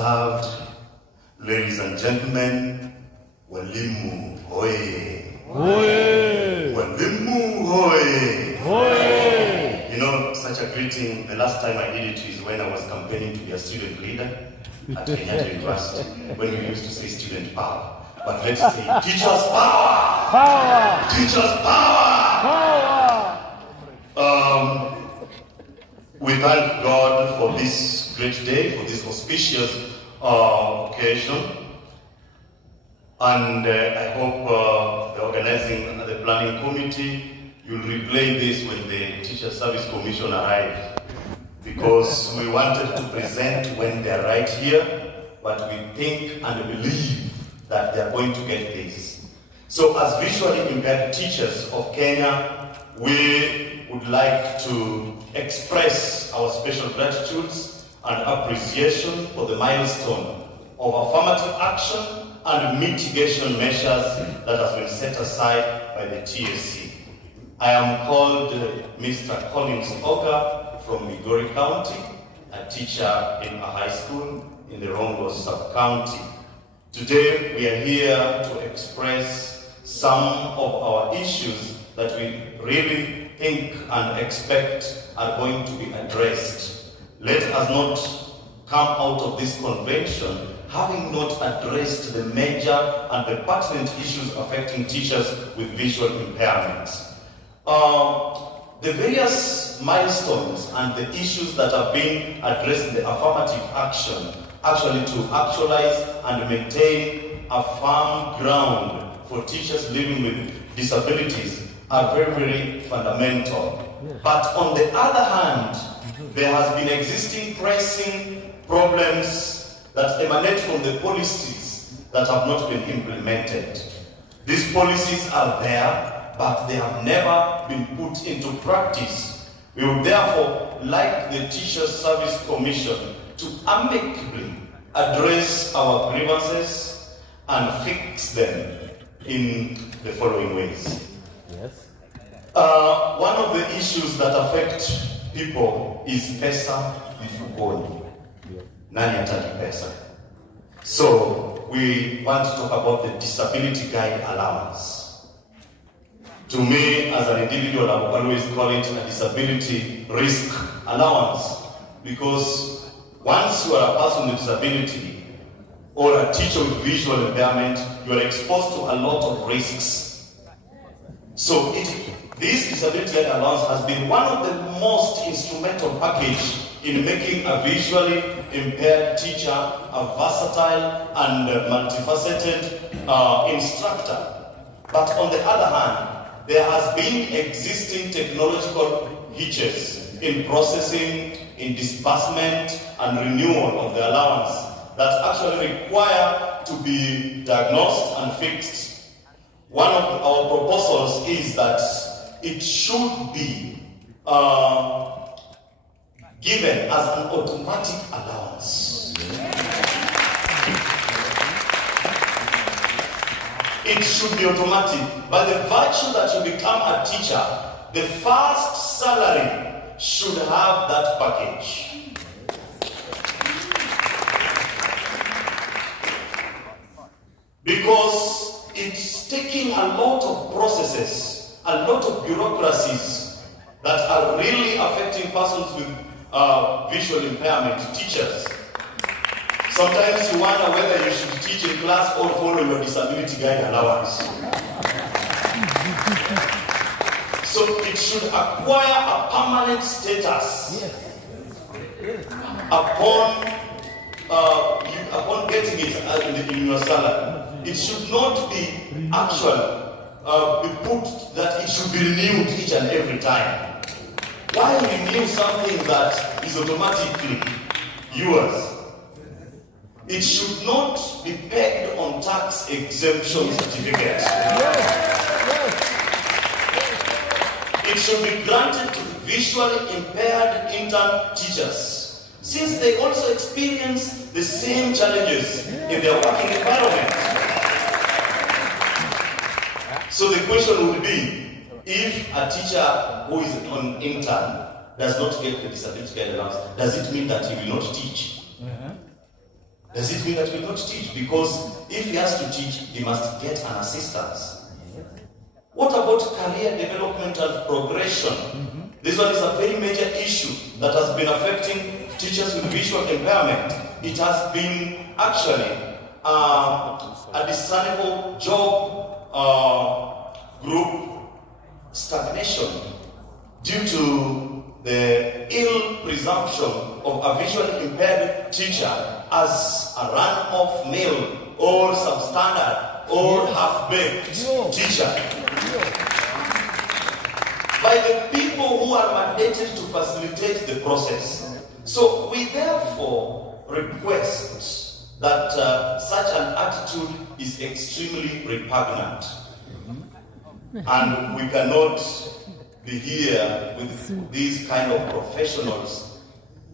observed, ladies and gentlemen, walimu hoye. Hoye! Walimu hoye! Hoye! You know, such a greeting, the last time I did it is when I was campaigning to be a student leader at Kenyatta University, when we used to say student power. But let's say teachers power! Power! Teachers power! Power! We thank God for this great day, for this auspicious occasion. And I hope the organizing and the planning committee, you'll replay this when the Teacher Service Commission arrives. Because we wanted to present when they're right here, but we think and believe that they're going to get this. So as visually impaired teachers of Kenya, we would like to express our special gratitudes and appreciation for the milestone of affirmative action and mitigation measures that has been set aside by the TSC. I am called Mr. Collins Ogaa from Ogaa County, a teacher in a high school in the Rongo sub-county. Today we are here to express some of our issues that we really think and expect are going to be addressed. Let us not come out of this convention having not addressed the major and the pertinent issues affecting teachers with visual impairments. The various milestones and the issues that are being addressed in the affirmative action, actually to actualize and maintain a firm ground for teachers living with disabilities, are very, very fundamental. Yes. But on the other hand, there has been existing pressing problems that emanate from the policies that have not been implemented. These policies are there, but they have never been put into practice. We would therefore like the Teachers Service Commission to amicably address our grievances and fix them in the following ways. Yes. One of the issues that affect people is pesa mfukoni. Nani hataki pesa? So we want to talk about the disability guide allowance. To me, as an individual, I would always call it a disability risk allowance, because once you are a person with disability or a teacher with visual impairment, you are exposed to a lot of risks. So this disability guide allowance has been one of the most instrumental package in making a visually impaired teacher a versatile and multifaceted instructor. But on the other hand, there has been existing technological hitches in processing, in disbursement and renewal of the allowance that actually require to be diagnosed and fixed. One of our proposals is that it should be given as an automatic allowance. It should be automatic. By the virtue that you become a teacher, the first salary should have that package. Because it's taking a lot of processes, a lot of bureaucracies that are really affecting persons with visual impairment, teachers. Sometimes you wonder whether you should teach in class or follow your disability guide allowance. So it should acquire a permanent status upon getting it in your salary. It should not be actual, be put that it should be renewed each and every time. Why renew something that is automatically yours? It should not be pegged on tax exemption certificates. It should be granted to visually impaired intern teachers, since they also experience the same challenges in their working environment. So the question would be, if a teacher who is on intern does not get the disability guide allowance, does it mean that he will not teach? Does it mean that he will not teach? Because if he has to teach, he must get an assistance. What about career development and progression? This one is a very major issue that has been affecting teachers with visual impairment. It has been actually a discernible job group stagnation due to the ill presumption of a visually impaired teacher as a run-off male or substandard or half-baked teacher by the people who are mandated to facilitate the process. So we therefore request that such an attitude is extremely repugnant. And we cannot be here with these kind of professionals.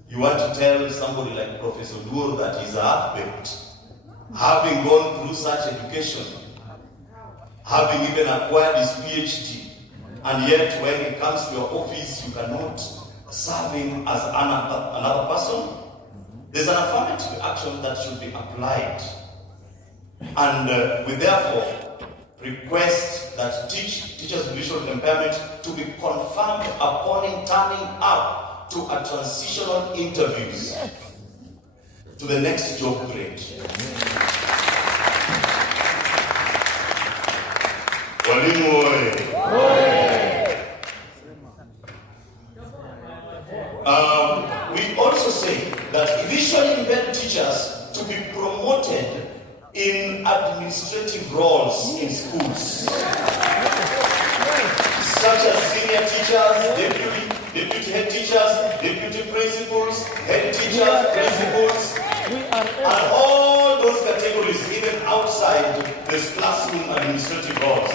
You want to tell somebody like Professor Duor that he's a half-baked, having gone through such education, having even acquired his PhD, and yet when it comes to your office, you cannot serve him as another person. There's an affirmative action that should be applied. And we therefore request that teachers with visual impairment to be confirmed upon turning up to a transitional interviews to the next job grade. Walimu oye! We also say that visually impaired teachers to be promoted in administrative roles in schools, such as senior teachers, deputy head teachers, deputy principals, head teachers, principals, and all those categories, even outside this classroom administrative roles.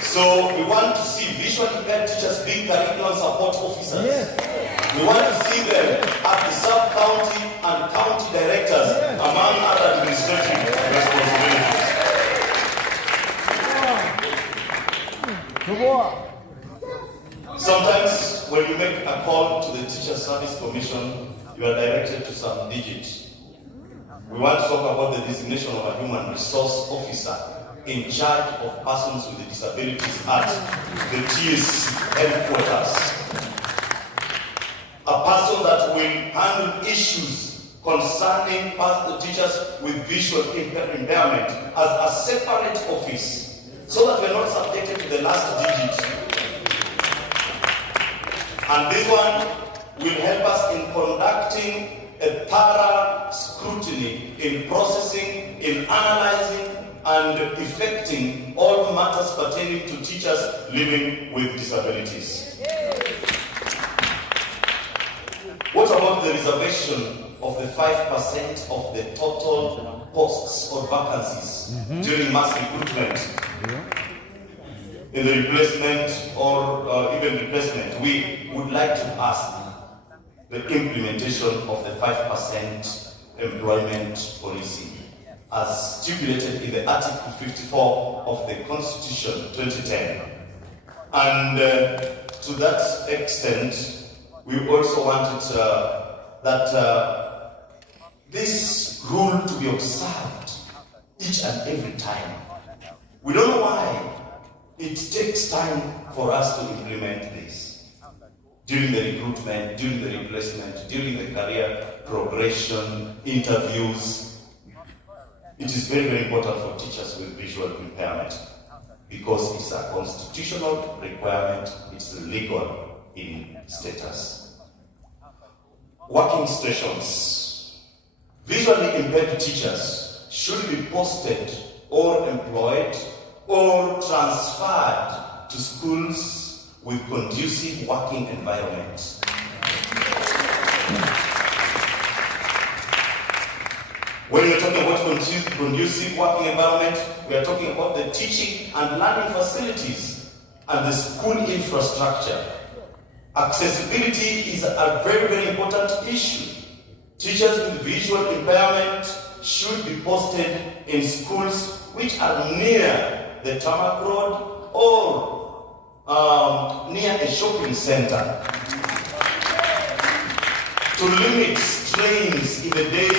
So we want to see visually impaired teachers being curriculum support officers. We want to see them at the sub-county and county directors, among other administrative responsibilities. Sometimes when you make a call to the Teacher Service Commission, you are directed to some digit. We want to talk about the designation of a human resource officer in charge of persons with disabilities at the TSC headquarters. A person that will handle issues concerning teachers with visual impairment as a separate office, so that we are not subjected to the last digit. And this one will help us in conducting a thorough scrutiny in processing, in analyzing, and effecting all matters pertaining to teachers living with disabilities. What about the reservation of the 5% of the total posts or vacancies during mass recruitment? In the replacement or even replacement, we would like to ask the implementation of the 5% employment policy as stipulated in the Article 54 of the Constitution 2010. And to that extent, we also wanted that this rule to be observed each and every time. We don't know why it takes time for us to implement this. During the recruitment, during the replacement, during the career progression, interviews. It is very, very important for teachers with visual impairment because it's a constitutional requirement, it's legal in status. Working stations. Visually impaired teachers should be posted or employed or transferred to schools with conducive working environments. When we're talking about conducive working environment, we are talking about the teaching and learning facilities and the school infrastructure. Accessibility is a very, very important issue. Teachers with visual impairment should be posted in schools which are near the tarmac road or near a shopping center to limit strains in the day